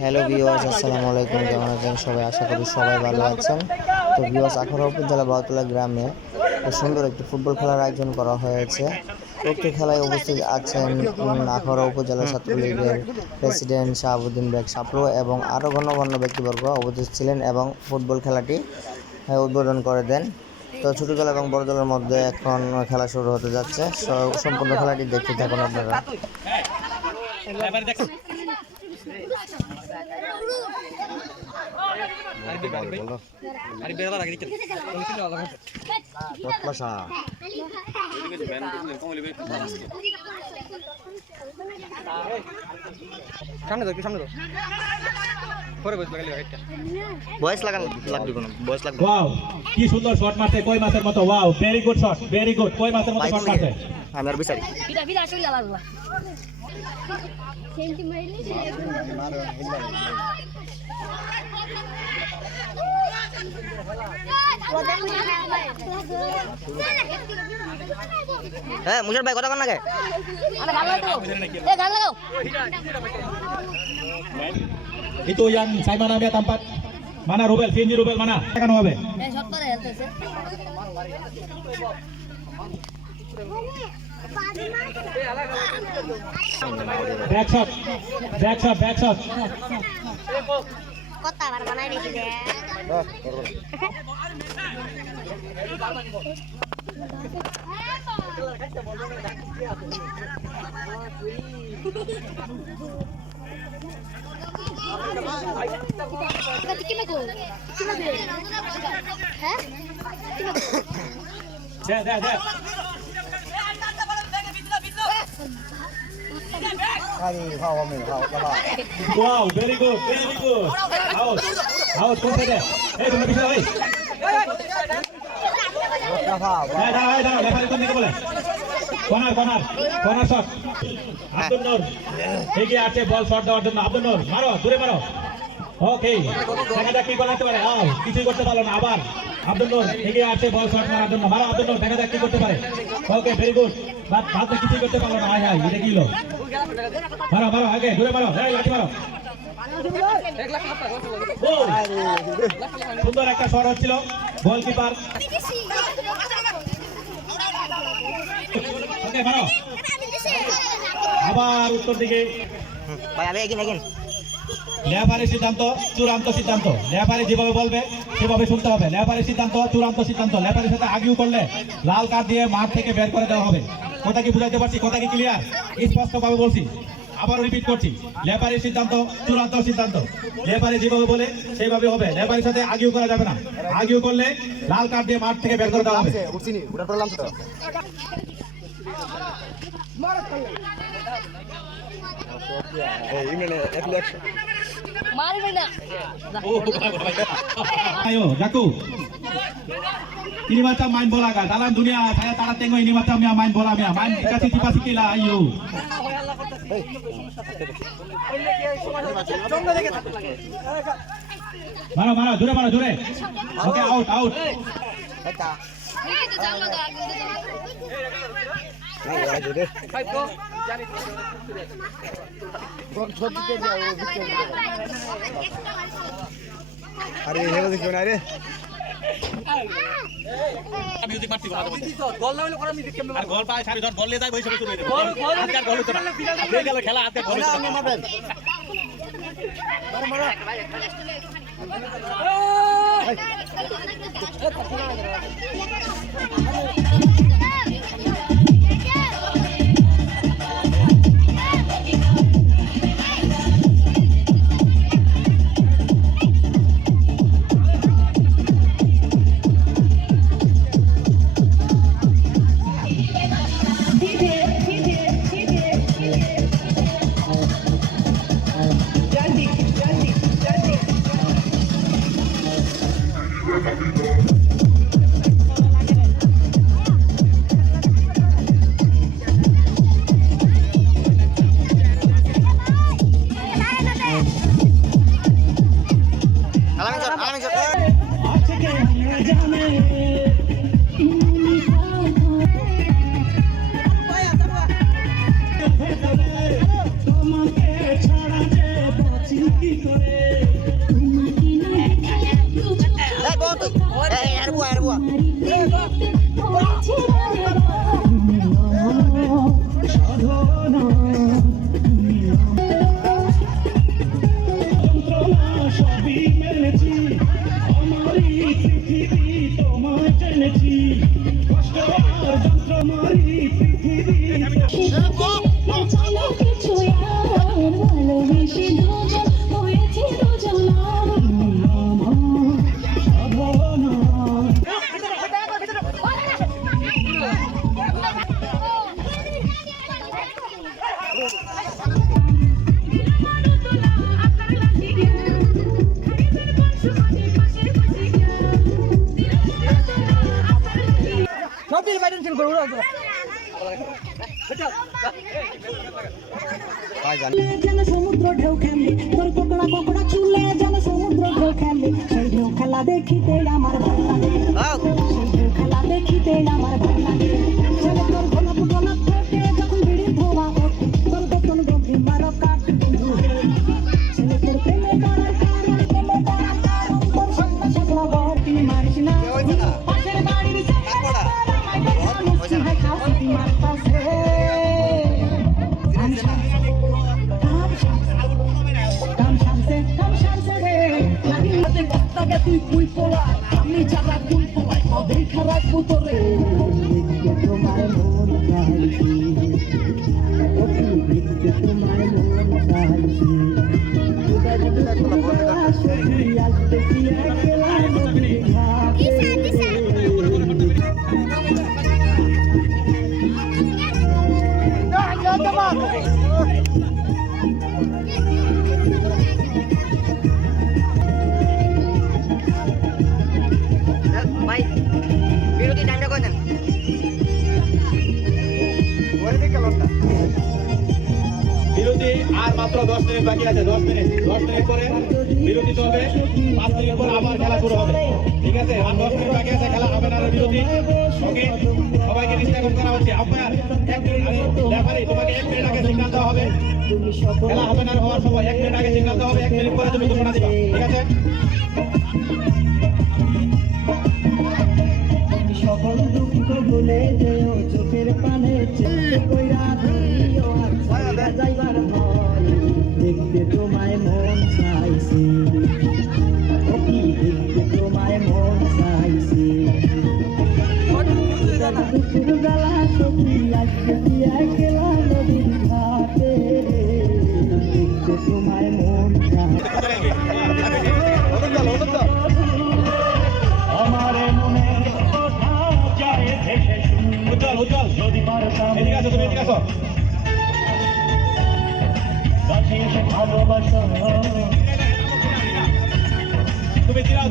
Hello viewers, আসসালামু আলাইকুম, কেমন আছেন সবাই? আশা করি সবাই ভালো আছেন। তো ভিউয়ার্স আখাড়া উপজেলা বাউতলা গ্রামে সুন্দর একটি ফুটবল খেলার আয়োজন করা হয়েছে। উক্ত খেলায় উপস্থিত আছেন আখাড়া উপজেলা ছাত্রলীগের প্রেসিডেন্ট শাহাবুদ্দিন বেগ সাপ্রো এবং আরও গণ্যমান্য ব্যক্তিবর্গ উপস্থিত ছিলেন এবং ফুটবল খেলাটি উদ্বোধন করে দেন। তো ছোট দল এবং বড় দলের মধ্যে এখন খেলা শুরু হতে যাচ্ছে। সম্পূর্ণ খেলাটি দেখতে থাকুন আপনারা। সামনে একটু সামনে দাও। পরে গেলে বয়স লাগান লাগবে কোনো বয়স লাগবে। ওয়াও কি সুন্দর শট মারতে কই মাছের মতো? Wow very good shot very good কই মাছের মতো শট মারতে আর. হ্যাঁ মুশার ভাই কথা কন না tuh. Eh, galau. itu yang saya mana dia tempat mana Rubel Finji Rubel mana kan হবে Eh, shot করে হেলতেছে back shot back shot back shot কত আবার বানাই রেখে দে হ্যাঁ দে wow very good very good out out কোন সাইডে এই তুমি পিছনে ভাই দাঁড়া দাঁড়া দাঁড়া রেফারি কোন দিকে বলে corner corner corner shot. Abdul Noor এগিয়ে বল শট দেওয়ার জন্য। আব্দুল মারো, দূরে মারো। ওকে দেখা যাক কি করতে পারে? আও কিছুই করতে পারল না, আবার। আব্দুল নূর এগিয়ে বল শট মারার জন্য। মারো, আব্দুল নূর দেখা যাক করতে পারে? ওকে ভেরি গুড বাদ কিছুই করতে পারল না। হাই হাই এটা কি হলো? মারো মারো, আগে মারো, এই, লাঠি মারো। সুন্দর একটা শট হচ্ছিল। গোলকিপার ওকে আবার উত্তর দিকে। লেবারের সিদ্ধান্ত চূড়ান্ত সিদ্ধান্ত। লেবারে যেভাবে বলবে সেভাবে শুনতে হবে। লেবারের সিদ্ধান্ত চূড়ান্ত সিদ্ধান্ত। লেবারের সাথে আগিউ করলে লাল কার্ড দিয়ে মাঠ থেকে বের করে দেওয়া হবে। কথা কি বুঝাইতে পারছি? কথা কি ক্লিয়ার স্পষ্টভাবে বলছি। আবারও রিপিট করছি। লেবারের সিদ্ধান্ত চূড়ান্ত সিদ্ধান্ত। লেবারে যেভাবে বলে সেইভাবে হবে। লেবারের সাথে আগিউ করা যাবে না। আগিউ করলে লাল কার্ড দিয়ে মাঠ থেকে বের করে দেওয়া হবে। Jaku. Ini macam main bola kan? Dalam dunia saya tak tengok ini macam yang main bola ya. Main dikasih tipa sikit lah, ayo. Mana mana, dure আরে হেলো দেখো না রে গোল পায় সারি ধর বল না হয়ে গেল খেলা না আলামিন মাত্র দশ মিনিট বাকি আছে, দশ মিনিট দশ মিনিট পরে বিরতি চলবে পাঁচ মিনিট পর আবার খেলা শুরু হবে। ঠিক আছে? আর দশ মিনিট বাকি আছে, খেলা হবে না বিরতি। ওকে সবাইকে ডিস্ট্রাকশন করা হচ্ছে। আম্পায়ার এক মিনিট রেফারি তোমাকে এক মিনিট আগে সিগন্যাল দেওয়া হবে। খেলা হবে না হওয়ার সময় এক মিনিট আগে সিগন্যাল দেওয়া হবে, এক মিনিট পরে তুমি ঘোষণা দিবা। ঠিক আছে? সকল দুঃখ ভুলে ভালোবাসা। তুমি চিরাও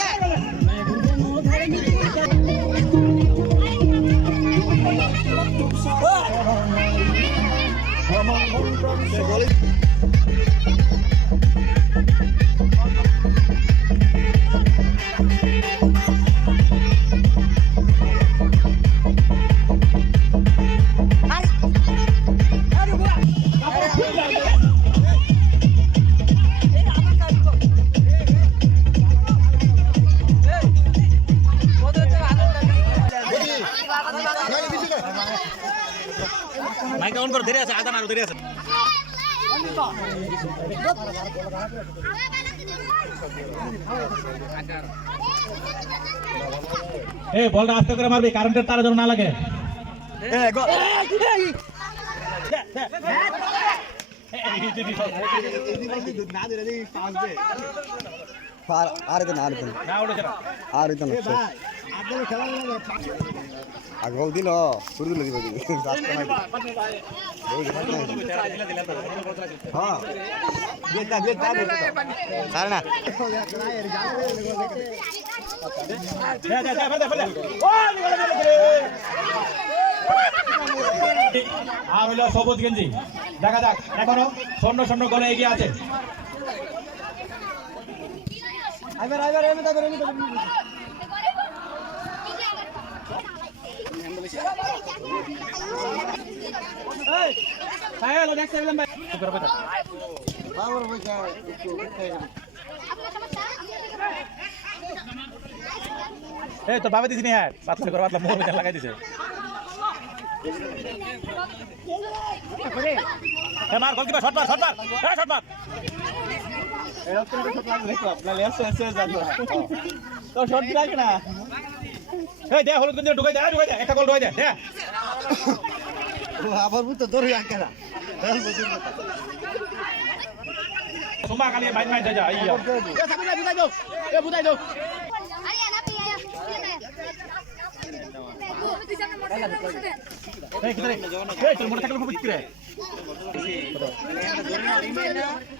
মাইক এ বলটা আস্তে করে মারবি কারেন্টের তারা যেন না লাগে না উঠেছে না আর দেন আগল দিল শুরু দিল দিব দিবি রাস্তা নাই হ্যাঁ বেটা বেটা স্যার না যা যা আইবার আইবার এমন আইবার এমন এই ছায়া লো এই তো বাবা দিছি নি হ্যাঁ পাতলা কর পাতলা মোর লাগাই দিছে। এ মার গোলকিপার শট মার শট এ শট তো শর্ট রাখ না এই দে হলুদ কিন্তু ঢুকাই দে ঢুকাই দে একটা কল ঢুকাই দে দে আবার তো ধরে আঁকে না সোমা কালি বাইন মাই যা আইয়া এ সামনে বুঝাই দাও এ বুঝাই দাও আরে না পি আয়া এই কিতরে এই তোর মোটরসাইকেল খুব বিক্রি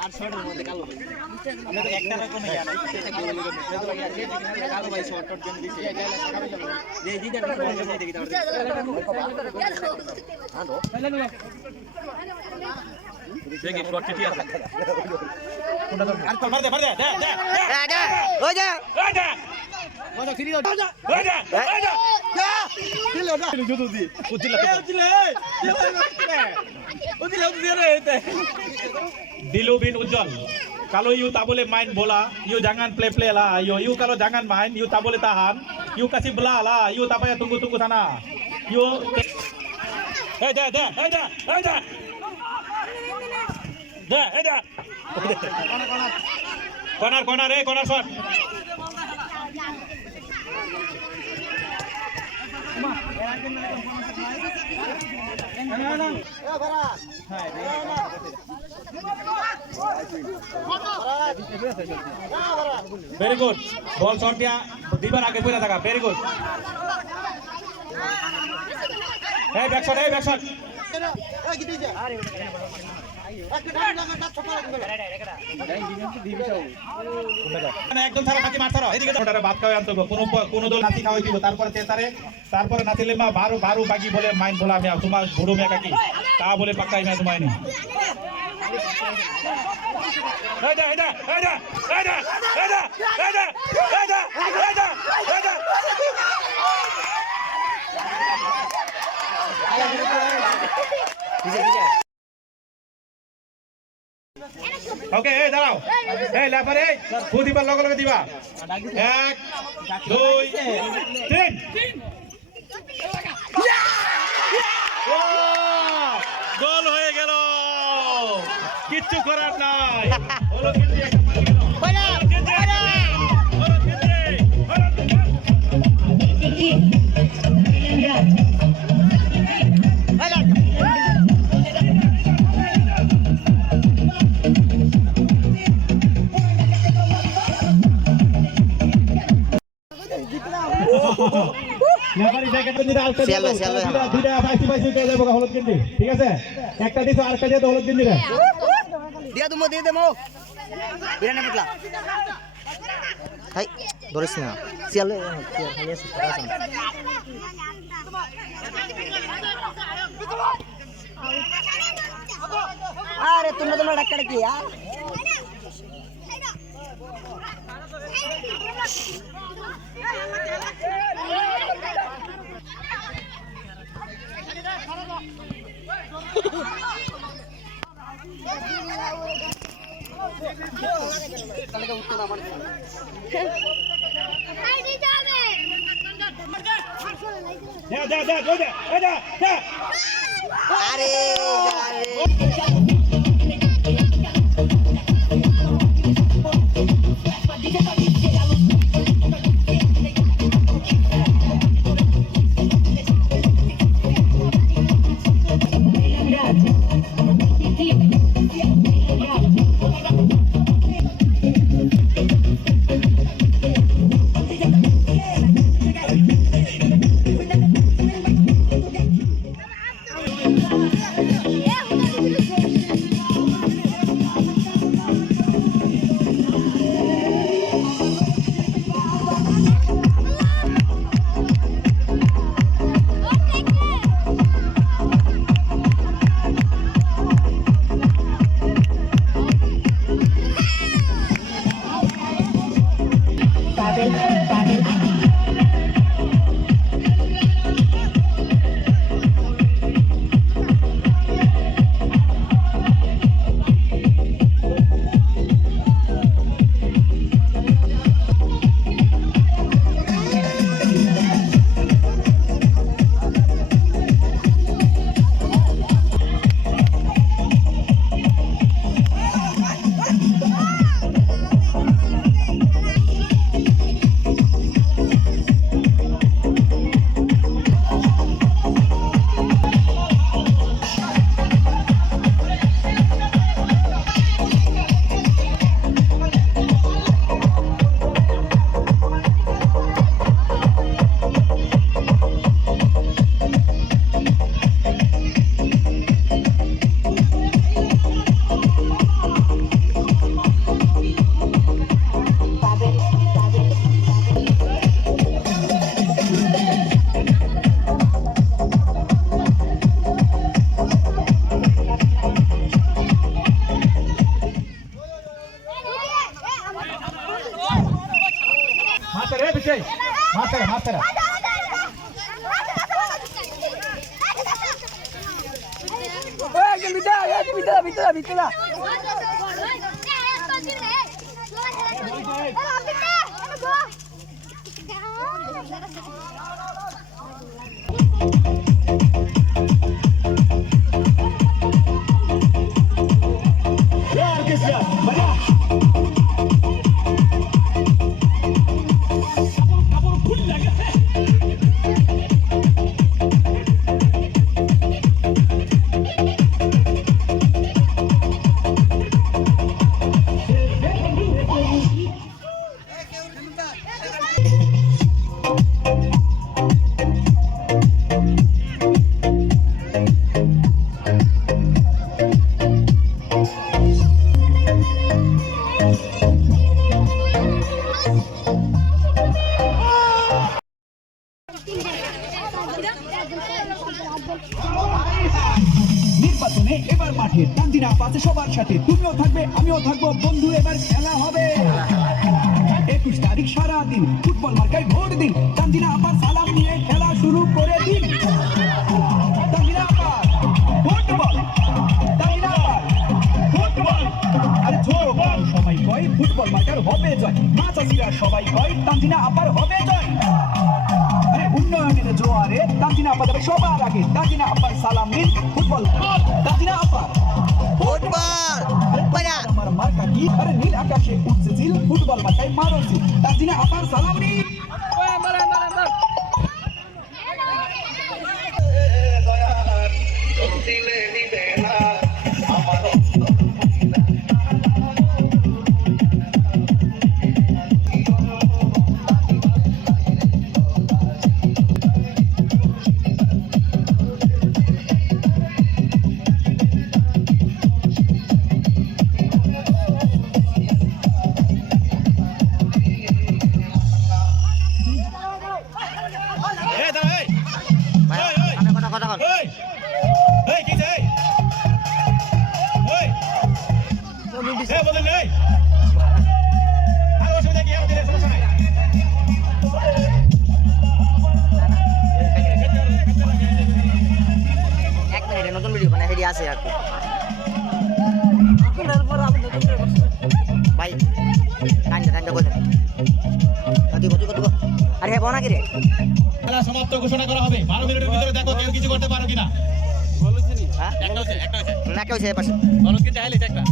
আর শর্টের মধ্যে কালো ভাই আমি তো একটা রকম জানি কালো ভাই শর্ট টট জন্য দিছি যে দিদা দেখি দেখি শট চিঠি আছে আর কল মার দে মার দে দে দে ওই যা এই দে দিলু বিন উজ্জ্বল kalau you tak boleh main bola, you jangan play-play lah. You, you kalau jangan main, you tak boleh tahan. You kasih belah lah. You tak payah tunggu-tunggu sana. You... Eh, dah, dah, eh, dah, eh, dah. Dah, eh, dah. Konar, konar, eh, konar shot. Very good ball shot দিয়া। দিবার আগে পড়ে থাকা। Very good এই back shot এই একদম ভাত নাতি তারপরে তেতারে তারপরে নাতিলে মা বারো বারো বাকি বলে মাইন বলা আমি তোমার বুড়ো মেয়ে কাকি তা বলে পাক্কাই মেয়ে তোমায় ওকে এই দাঁড়াও। এই লেফার এই ফু দিবার লগে লগে দিবা। এক, দুই, তিন। গোল হয়ে গেল। কিচ্ছু করার নাই। হলো কিন্তু দুইটা পাইছি পাইছি কে যাব হলুদ গিন্দি ঠিক আছে? একটা দিছো আরেকটা দিয়ে হলুদ দিয়ে দে মো আরে তোমরা তোমরা ডাক্তার কি আর ছাদে উঠতে না আমার আরে আরে চাষিরা সবাই কয় তানজিনা আবার হবে জয়। আরে উন্নয়নের জোয়ারে তানজিনা আপা যাবে সবার আগে তানজিনা আপার সালাম নিন ফুটবল। তানজিনা আপা ফুটবল! আমার মার্কা কি? আরে নীল আকাশে উঠছে ঝিল ফুটবল মার্কায় মারো তানজিনা আপার সালাম নিন। ভিতরে দেখো কেউ কিছু করতে পারো কিনা। হ্যাঁ? না কেউ সে পাশে কেডা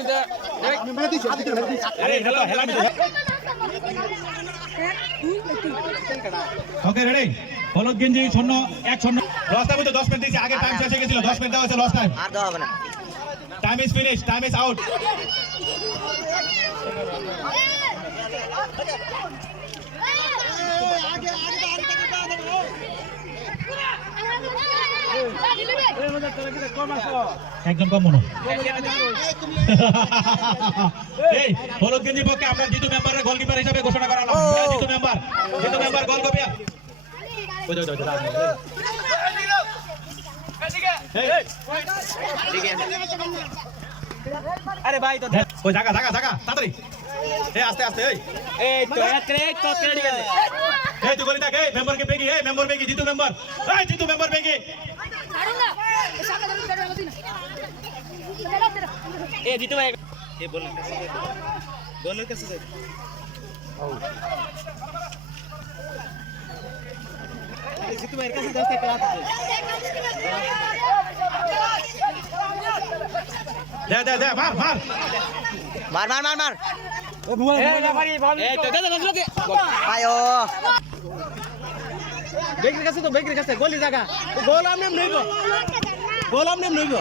কেডা আরে হেলো হেলা ওকে রেডি হলুদ গেঞ্জি শূন্য এক শূন্য লস টাইম তো দশ মিনিট দিয়েছে আগে টাইম শেষ হয়ে গেছিল দশ মিনিট দেওয়া হয়েছে লস টাইম আর দেওয়া হবে না time is finish time is out একদম কম মনো এই হলুদ গেঞ্জি পক্ষে আপনার জিতু মেম্বারের গোলকিপার হিসেবে ঘোষণা করা হলো Jitu member Jitu member goal কপিয়া আরে ভাই তো ওই জায়গা জায়গা জায়গা তাড়াতাড়ি। এই আস্তে আস্তে এই। এই তো এক এই তো এই তুই গলি দেখ এই মেম্বারকে বেগি এই মেম্বার বেগি জিতু মেম্বার। এই জিতু মেম্বার বেগি এ জিতু ভাই এ বল বলের কাছে যাই জিতু ভাইয়ের কাছে দশটা ক্লাস আছে দে দে দে মার মার মার মার মার মার আয়ো বেগের কাছে তো বেগের কাছে গলি জায়গা গোল আমনে নইব গোল আমনে নইব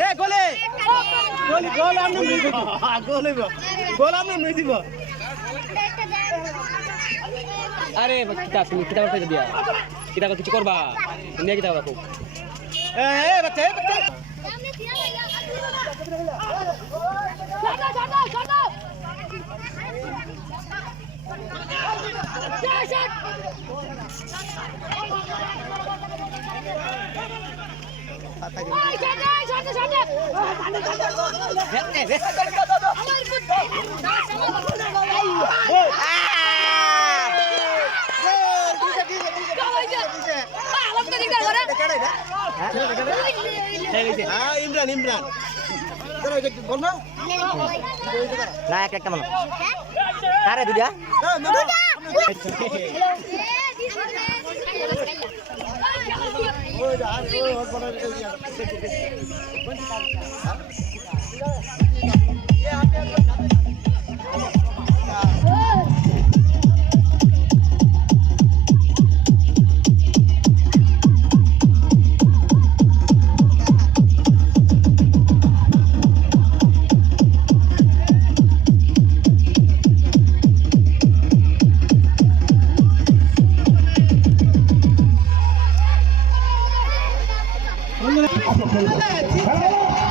এ গোলে গোলি গোল আমনে নইব গোল হইব গোল আমনে নই দিব আরে কিতা তুমি কিতা করতে দিয়া কিতা কিছু করবা নিয়ে কিতা করবা এ এ বাচ্চা এ বাচ্চা হ্যাঁ ইমরান ইমরান তোরা ওই যে ওই না না একটা একটা মানো কারে দুটা রাজু রাজু রাজু